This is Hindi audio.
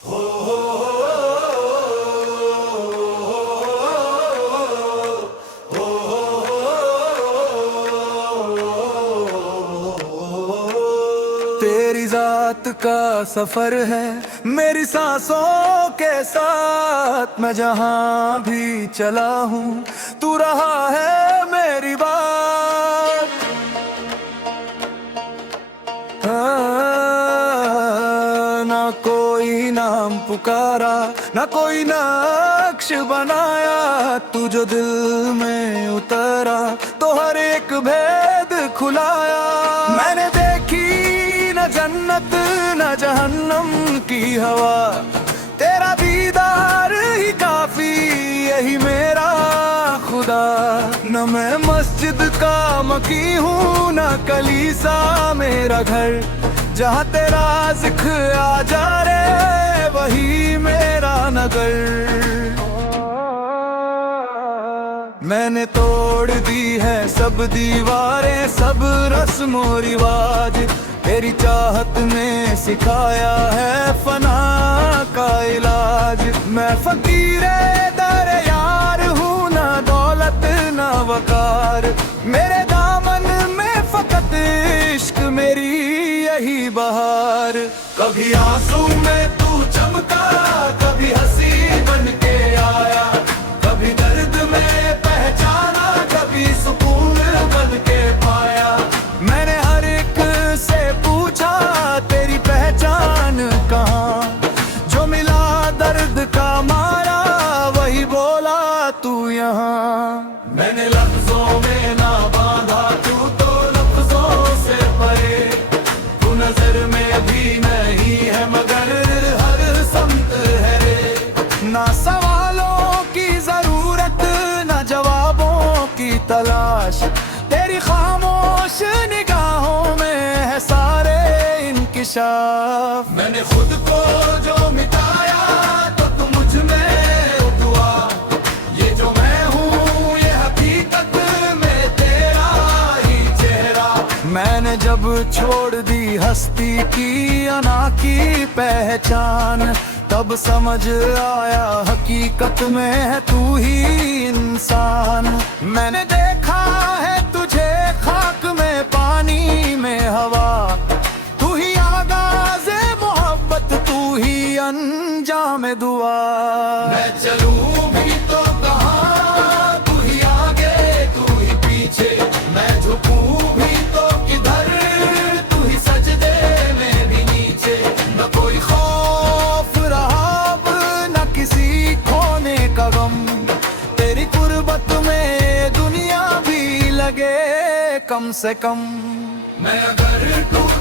तेरी जात का सफर है मेरी सांसों के साथ, मैं जहां भी चला हूँ तू रहा है मेरी बात। ना कोई नाम पुकारा ना कोई नक्श बनाया, तू जो दिल में उतरा तो हर एक भेद खुलाया। मैंने देखी न जन्नत न जहन्नम की हवा, तेरा दीदार ही काफी यही मेरा खुदा। न मैं मस्जिद का मकी हूँ न कलीसा मेरा घर, जहाँ तेरा जिक्र आ जा रे वही मेरा नगर। मैंने तोड़ दी है सब दीवारें सब रस्म रिवाज, तेरी चाहत ने सिखाया है फना का इलाज। मैं फकीरे दर यार हूँ ना दौलत ना वकार, मेरे दामन में फकत इश्क मेरी यही बहार। कभी आंसू में तू चमका कभी हंसी बन के आया, कभी दर्द में पहचाना कभी सुकून बन के पाया। मैंने हर एक से पूछा तेरी पहचान कहाँ, जो मिला दर्द का मारा वही बोला तू यहाँ। मैंने लफ्जों में ना बांधा तू तो लफ्जों से परे, तू नजर में भी नहीं है मगर हर समत है रे। ना सवालों की जरूरत ना जवाबों की तलाश, तेरी खामोश निगाहों में है सारे इंकिशाफ। मैंने खुद को जो मिटाया तो तू मुझ में दुआ, ये जो मैं हूँ ये हकीकत में तेरा ही चेहरा। मैंने जब छोड़ दी हस्ती की अना की पहचान, तब समझ आया हकीकत में है तू ही इंसान। मैंने देखा है तुझे खाक में पानी में हवा, तू ही आगाज़े मोहब्बत तू ही अंजाम दुआ। मैं चलूं भी तो कहाँ तू ही आगे तू ही पीछे, मैं झुकूं भी तो किधर तू ही सजदे में भी नीचे। न कोई खौफ रहा न किसी खोने का गम, तेरी कुर्बत में दुनिया भी लगे कम से कम। मैं अगर टूट